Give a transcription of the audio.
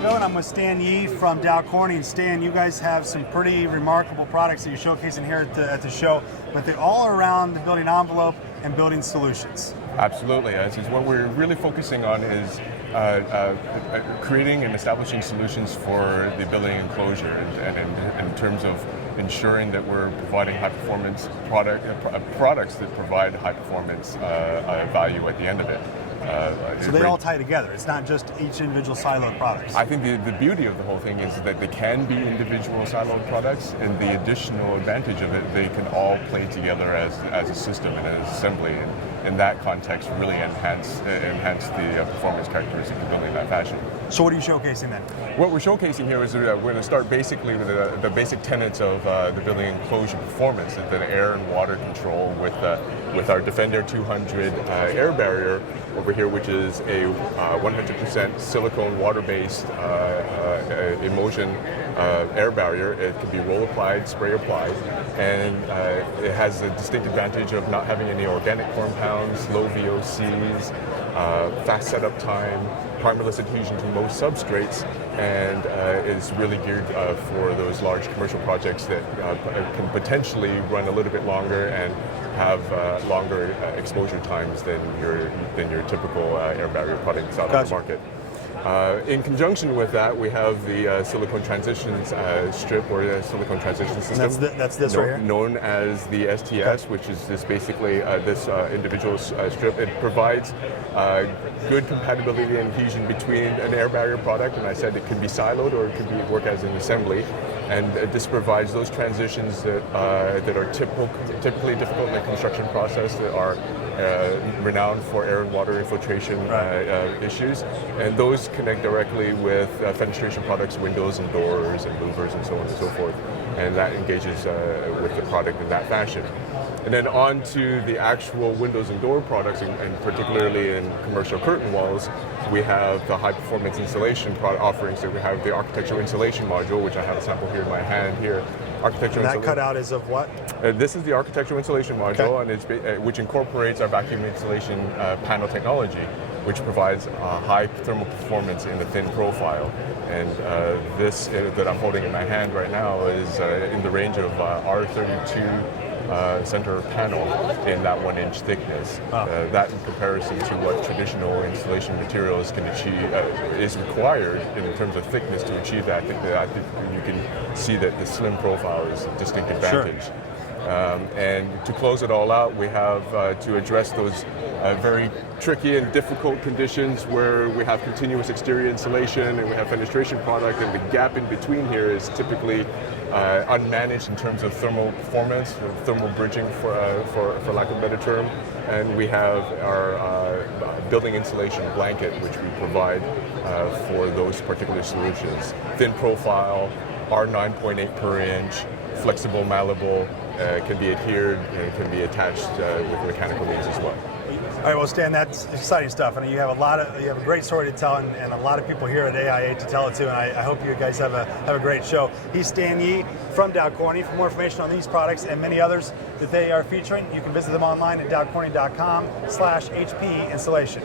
Chicago, and I'm with Stan Yee from Dow Corning. Stan, you guys have some pretty remarkable products that you're showcasing here at the show, but they're all around the building envelope and building solutions. Absolutely. What we're really focusing on is creating and establishing solutions for the building enclosure, and in terms of ensuring that we're providing high-performance products that provide high-performance value at the end of it. So they all tie together. It's not just each individual siloed products. I think the beauty of the whole thing is that they can be individual siloed products, and the additional advantage of it, they can all play together as a system and an assembly. And in that context, really enhance the performance characteristics of building in that fashion. So what are you showcasing then? What we're showcasing here is we're going to start basically with the basic tenets of the building enclosure performance, the air and water control with our Defender 200 air barrier over here, which is a 100% silicone water-based emulsion air barrier. It can be roll applied, spray applied, and it has a distinct advantage of not having any organic compounds, low VOCs, fast setup time, primerless adhesion to most substrates, and is really geared for those large commercial projects that can potentially run a little bit longer and have longer exposure times than your typical air barrier products out on the market. In conjunction with that, we have the silicone transitions strip, or the silicone transition system. And that's this right here? Known as the STS, which is this basically this individual strip. It provides good compatibility and adhesion between an air barrier product, and I said it can be siloed or it can work as an assembly. And this provides those transitions that are typically difficult in the construction process, that are renowned for air and water infiltration issues, and those connect directly with fenestration products, windows and doors and louvers and so on and so forth, and that engages with the product in that fashion. And then on to the actual windows and door products, and particularly in commercial curtain walls, we have the high performance insulation product offerings. So we have the architectural insulation module, which I have a sample here in my hand here. That cutout is of what? This is the architectural insulation module, and it's which incorporates our vacuum insulation panel technology, which provides high thermal performance in a thin profile. And this that I'm holding in my hand right now is in the range of R32 center panel in that 1-inch thickness. That in comparison to what traditional insulation materials can achieve is required in terms of thickness to achieve that. I think you can see that the slim profile is a distinct advantage. Sure. And to close it all out, we have to address those very tricky and difficult conditions where we have continuous exterior insulation and we have fenestration product, and the gap in between here is typically unmanaged in terms of thermal performance, thermal bridging for lack of a better term. And we have our building insulation blanket, which we provide for those particular solutions. Thin profile, R9.8 per inch, flexible, malleable, can be adhered and can be attached with mechanical means as well. All right, well, Stan, that's exciting stuff, and you have a great story to tell, and a lot of people here at AIA to tell it to, and I hope you guys have a great show. He's Stan Yee from Dow Corning. For more information on these products and many others that they are featuring, you can visit them online at dowcorning.com/HP installation.